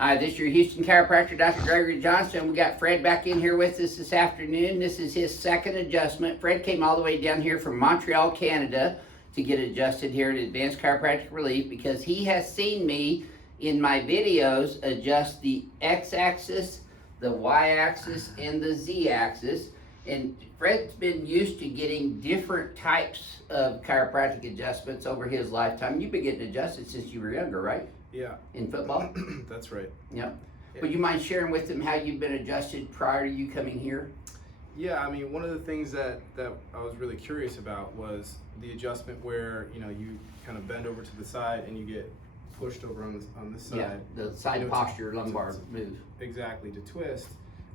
Hi, this is your Houston chiropractor, Dr. Gregory Johnson. We got Fred back in here with us this afternoon. This is his second adjustment. Fred came all the way down here from Montreal, Canada to get adjusted here at Advanced Chiropractic Relief because he has seen me in my videos adjust the X-axis, the Y-axis, and the Z-axis. And Fred's been used to getting different types of chiropractic adjustments over his lifetime. You've been getting adjusted since you were younger, right? Yeah. In football? That's right. Yep. Yeah. Would you mind sharing with them how you've been adjusted prior to you coming here? Yeah, I mean, one of the things that I was really curious about was the adjustment where, you know, you kind of bend over to the side and you get pushed over on this side. Yeah, the side posture, lumbar move. Exactly, to twist.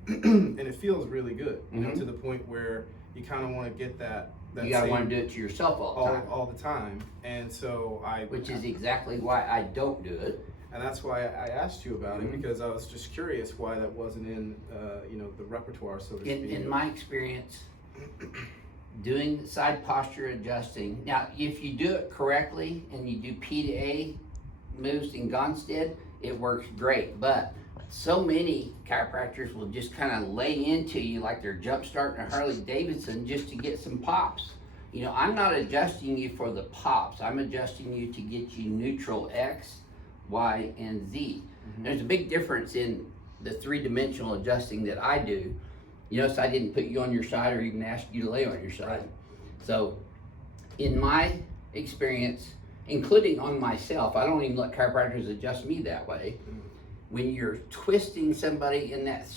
And it feels really good, you know, Mhm. to the point where you kind of want to get that You gotta same want to do it to yourself all the time. And so which is exactly why I don't do it. and that's why I asked you about Mhm. it, because I was just curious why that wasn't in, you know, the repertoire, so to speak. In my experience, doing the side posture adjusting, now if you do it correctly and you do P to A moves in Gonstead, it works great. But so many chiropractors will just kind of lay into you like they're jump starting a Harley Davidson just to get some pops. You know, I'm not adjusting you for the pops. I'm adjusting you to get you neutral X, Y, and Z. Mhm. There's a big difference in the three-dimensional adjusting that I do. You notice I didn't put you on your side or even ask you to lay on your side. Right. So, in my experience, including on myself, I don't even let chiropractors adjust me that way. When you're twisting somebody in that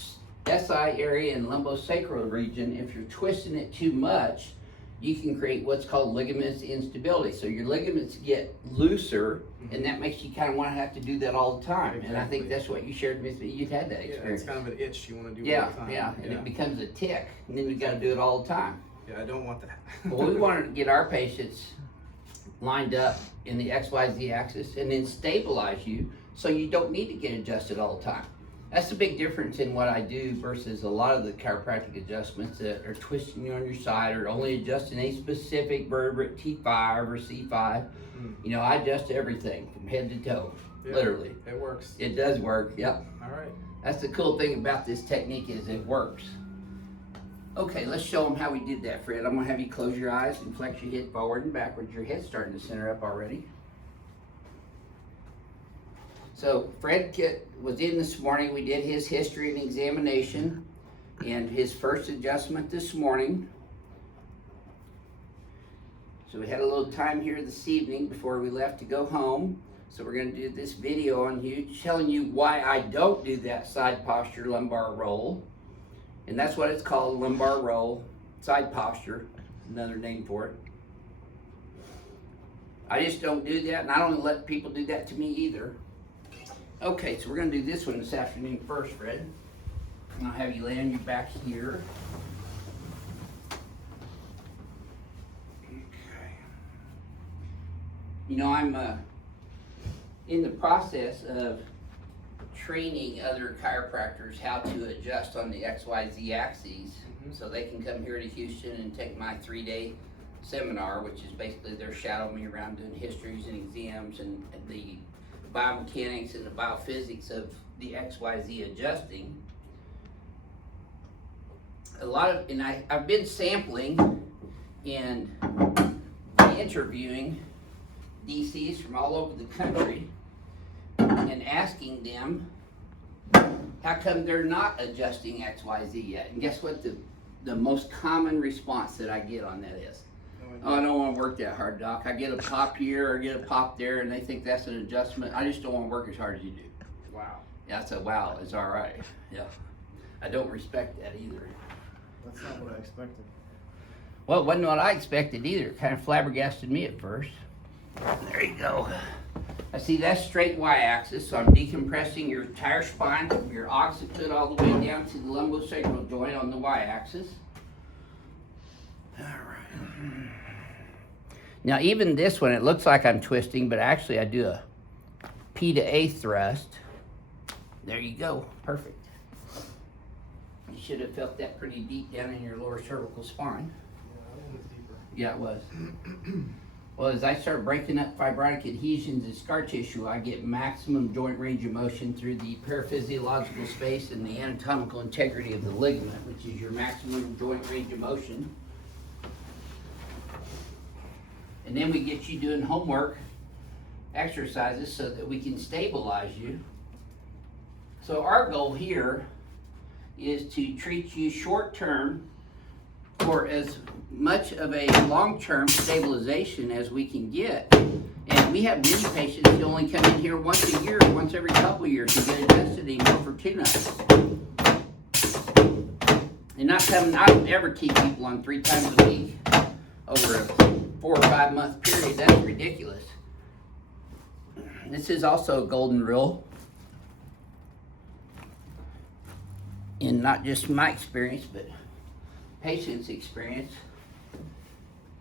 SI area and lumbosacral region, if you're twisting it too much, you can create what's called ligament instability. So your ligaments get looser, and that makes you kind of want to have to do that all the time. And I think Exactly. that's what you shared with me. You've had that Yeah, experience. it's kind of an itch you want to do Yeah, all the time. yeah, and it becomes a tick, and then you got to do it all the time. Yeah, I don't want that. Well, we wanted to get our patients lined up in the XYZ axis and then stabilize you so you don't need to get adjusted all the time. That's the big difference in what I do versus a lot of the chiropractic adjustments that are twisting you on your side or only adjusting a specific vertebrae, T5 or C5. You know, I adjust everything from head to toe, Yeah, literally. It works. It does work, yep. All right. That's the cool thing about this technique is it works. Okay, let's show them how we did that, Fred. I'm gonna have you close your eyes and flex your head forward and backwards. Your head's starting to center up already. So Fred was in this morning. We did his history and examination and his first adjustment this morning. So we had a little time here this evening before we left to go home. So we're gonna do this video on you, telling you why I don't do that side posture lumbar roll. And that's what it's called, lumbar roll, side posture, another name for it. I just don't do that, and I don't let people do that to me either. Okay, so we're gonna do this one this afternoon first, Fred. And I'll have you lay on your back here. Okay. You know, I'm in the process of training other chiropractors how to adjust on the XYZ axes so they can come here to Houston and take my 3-day seminar, which is basically they're shadowing me around doing histories and exams and the biomechanics and the biophysics of the XYZ adjusting. I've been sampling and interviewing DCs from all over the country and asking them how come they're not adjusting XYZ yet. And guess what the most common response that I get on that is? Oh, I don't want to work that hard, Doc. I get a pop here or get a pop there and they think that's an adjustment. I just don't want to work as hard as you do. Wow. Yeah, that's a wow, it's all right. Yeah. I don't respect that either. That's not what I expected. Well, it wasn't what I expected either. Kind of flabbergasted me at first. There you go. I see that's straight Y-axis, so I'm decompressing your entire spine from your occiput all the way down to the lumbosacral joint on the Y-axis. All right. Now, even this one, it looks like I'm twisting, but actually I do a P to A thrust. There you go. Perfect. You should have felt that pretty deep down in your lower cervical spine. Yeah, that one was deeper. Yeah, it was. Well, as I start breaking up fibrotic adhesions and scar tissue, I get maximum joint range of motion through the paraphysiological space and the anatomical integrity of the ligament, which is your maximum joint range of motion. And then we get you doing homework exercises so that we can stabilize you. So our goal here is to treat you short term for as much of a long-term stabilization as we can get. And we have many patients who only come in here once a year, once every couple of years to get adjusted anymore for tune-ups. And not coming, I don't ever keep people on 3 times a week over a 4 or 5 month period. That's ridiculous. This is also a golden rule. In not just my experience, but patients' experience.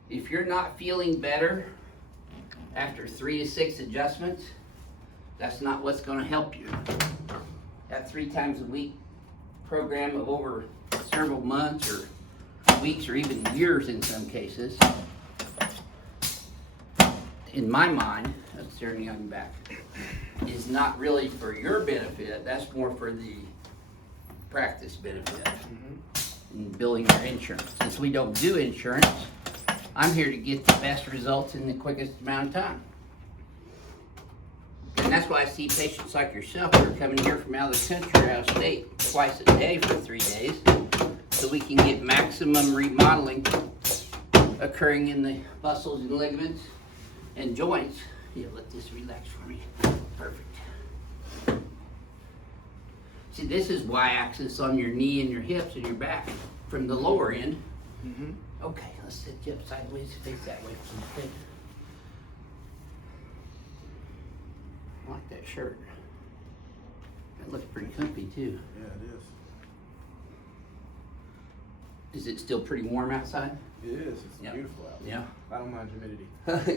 If you're not feeling better after 3 to 6 adjustments, that's not what's going to help you. That 3 times a week program of over several months or weeks or even years in some cases, in my mind, that's staring on your back, is not really for your benefit. That's more for the practice benefit in billing your insurance. Since we don't do insurance, I'm here to get the best results in the quickest amount of time. And that's why I see patients like yourself who are coming here from out of the country or out of state twice a day for 3 days, so we can get maximum remodeling occurring in the muscles and ligaments and joints. Yeah, let this relax for me. Perfect. See, this is y-axis on your knee and your hips and your back from the lower end. Okay, let's sit you up sideways, face that way for a second. I like that shirt. That looks pretty comfy too. Yeah, it is. Is it still pretty warm outside? It is. It's Yeah. beautiful out. Yeah. I don't mind humidity.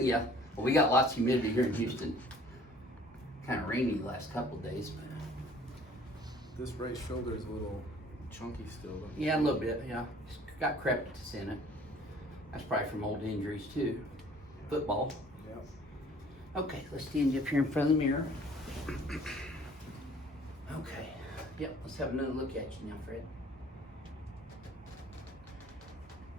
Yeah. Well, we got lots of humidity here in Houston. Kind of rainy the last couple of days, but This right shoulder is a little chunky still. But yeah, a little bit. Yeah, it's got crepitus in it. That's probably from old injuries too. Football. Yep. Okay, let's stand you up here in front of the mirror. Okay. Yep. Let's have another look at you now, Fred.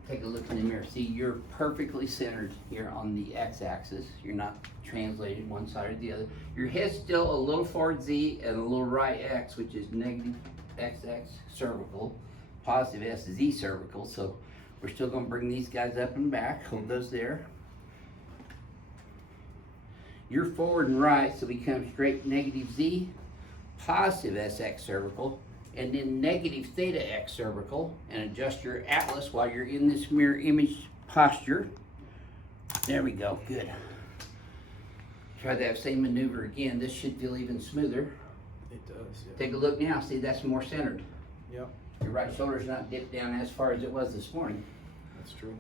Take a look in the mirror. See, you're perfectly centered here on the x-axis. You're not translated one side or the other. Your head's still a little forward Z and a little right X, which is negative XX cervical, positive SZ cervical. So we're still going to bring these guys up and back. Hold those there. You're forward and right, so we come straight negative Z, positive SX cervical, and then negative theta X cervical, and adjust your atlas while you're in this mirror image posture. There we go, good. Try that same maneuver again. This should feel even smoother. It does. Yeah. Take a look now, see that's more centered. Yep. Your right shoulder's not dipped down as far as it was this morning. That's true.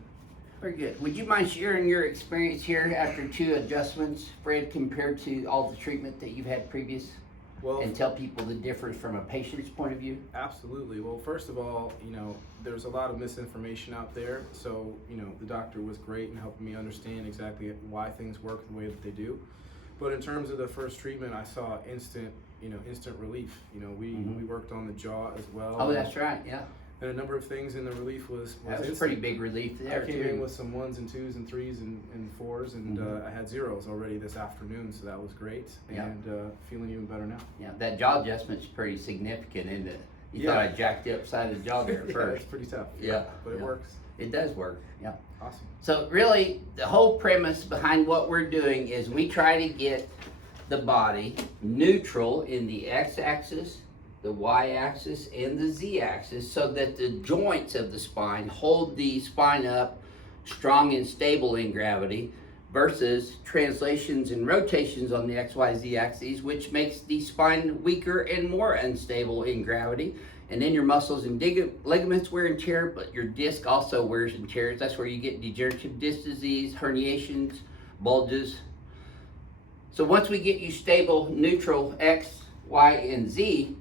Very good. Would you mind sharing your experience here after 2 adjustments, Fred, compared to all the treatment that you've had previous? Well, And tell people the difference from a patient's point of view? absolutely. Well, first of all, there's a lot of misinformation out there. So, the doctor was great in helping me understand exactly why things work the way that they do. But in terms of the first treatment, I saw instant relief. We worked on the jaw as well. Oh, that's right, yeah. And a number of things in the relief was That was a instant. pretty big relief there, I came in too. with some 1s and 2s and 3s and 4s, and I had 0s already this afternoon, so that was great. Yeah. And feeling even better now. Yeah, that jaw adjustment's pretty significant, isn't it? You Yeah. thought I jacked you upside the jaw there Yeah, first. it's pretty tough. Yeah, But it yeah. works. It does work, yeah. Awesome. So really, the whole premise behind what we're doing is we try to get the body neutral in the x-axis, the y-axis, and the z-axis so that the joints of the spine hold the spine up strong and stable in gravity versus translations and rotations on the XYZ axes, which makes the spine weaker and more unstable in gravity. And then your muscles and ligaments wear and tear, but your disc also wears and tears. That's where you get degenerative disc disease, herniations, bulges. So once we get you stable, neutral, X, Y, and Z,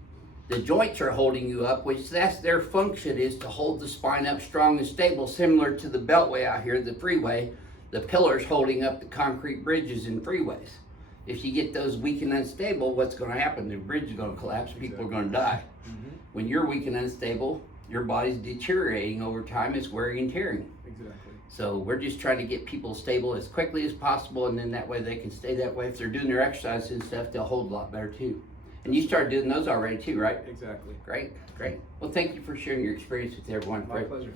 the joints are holding you up, which that's their function, is to hold the spine up strong and stable, similar to the beltway out here, the freeway. the pillars holding up the concrete bridges and freeways. If you get those weak and unstable, what's gonna happen? The bridge is gonna collapse, people are gonna die. Mhm. When you're weak and unstable, your body's deteriorating over time, it's wearing and tearing. Exactly. So we're just trying to get people stable as quickly as possible, and then that way they can stay that way. If they're doing their exercise and stuff, they'll hold a lot better too. And you started doing those already too, right? Exactly. Great, great. Well, thank you for sharing your experience with everyone. My pleasure.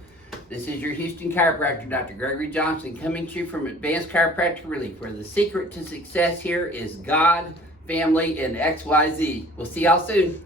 This is your Houston chiropractor, Dr. Gregory Johnson, coming to you from Advanced Chiropractic Relief, where the secret to success here is God, family, and XYZ. We'll see y'all soon.